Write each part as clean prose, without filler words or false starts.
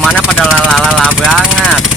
Kemana-mana pada lala banget.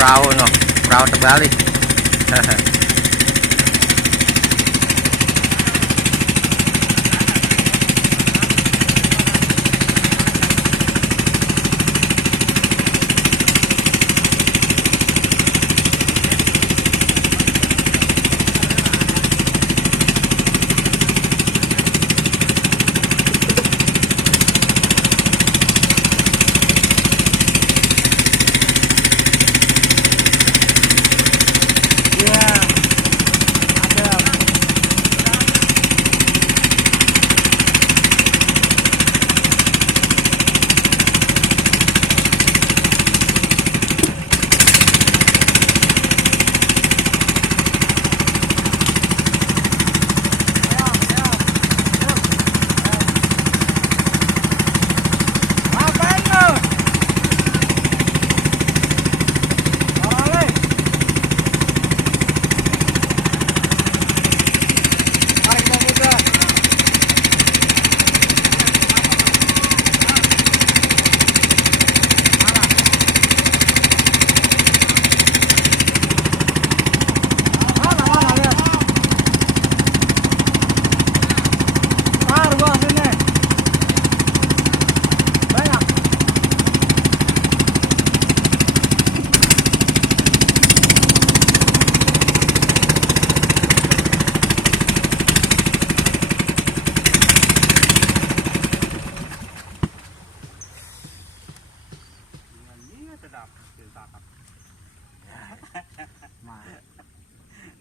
Perahu no, perahu terbalik.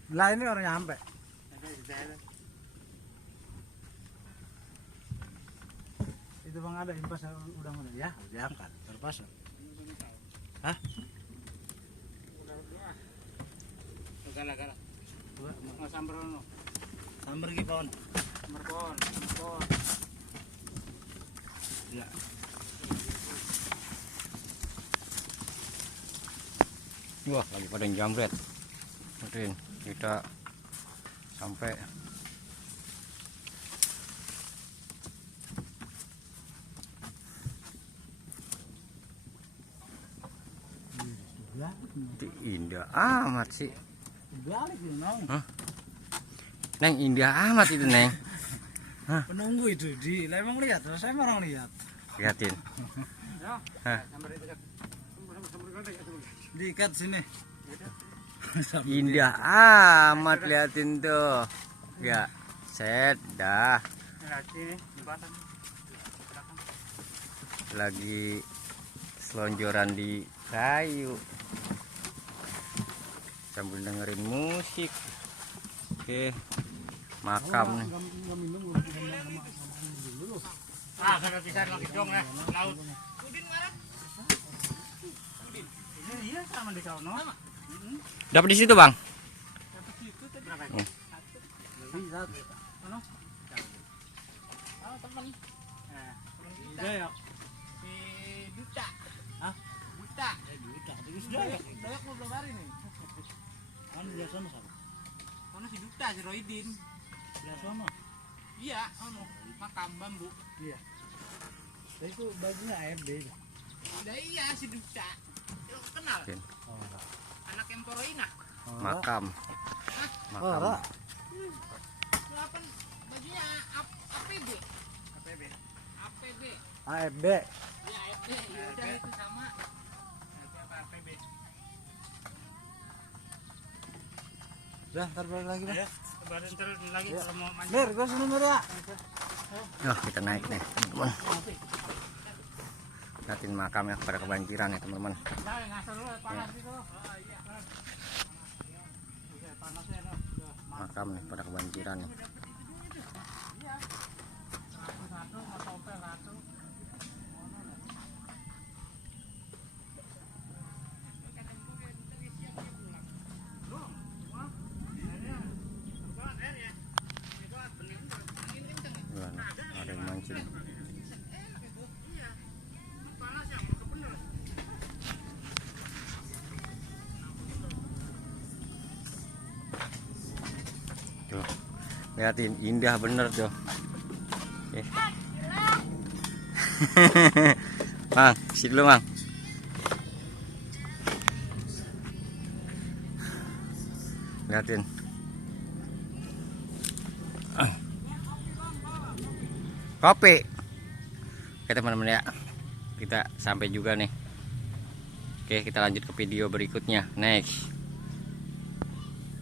Lah ini orang nyampe. Itu bang ada impas udah mana ya? Udah diangkat, terpasang. Hah? Udah. Gala-gala. Mas Ambrono. Sambar ki pon. Sambar pon. Ya. Wah, lagi pada jambret. Mungkin kita sampai indah amat sih. Balik ya, Nong. Hah? Neng, indah amat itu, Neng. Hah? Penunggu itu di Lemong lihat, terus saya orang lihat. Lihatin. Hah? Diikat sini. Indah amat, liatin tuh. Ya, set dah. Lagi selonjoran di kayu sambil dengerin musik. Oke, makam nih. Sudah bisa lagi dong ya, laut. Udin marah. Udin. Iya sama di kau, no. Dapat di situ, Bang. Dapat situ tuh berapa? Bisa. Mana? Teman. Iya ya. Si Duta. Hah? Duta. Duta. Terus Dayak mau berapa hari nih? Kan biasa sama. Mana si Duta, si Roidin. Biasa sama. Iya, makam bambu. Iya. Itu bajunya AFD. Udah iya si Duta. Lo kenal? Oh. Anak yang Poroina. Makam. Makam. Apa bajunya APB? APB. APB. AFD. Iya AFD. Ya udah itu sama. Apa APB? Udah, ntar balik lagi, Bang. Badan ntar lagi kalau mau mancing. Mir, gua sini Mir ya. Nah, kita naik nih, teman-teman. Lihatin makamnya pada kebanjiran ya, teman-teman. Makam nih pada kebanjiran nih. Ada yang mancing. Tuh, lihatin indah bener tuh. Oke. Bang, sini dulu, Bang. Lihatin. Kopi. Oke teman-teman ya, kita sampai juga nih. Oke, kita lanjut ke video berikutnya. Next.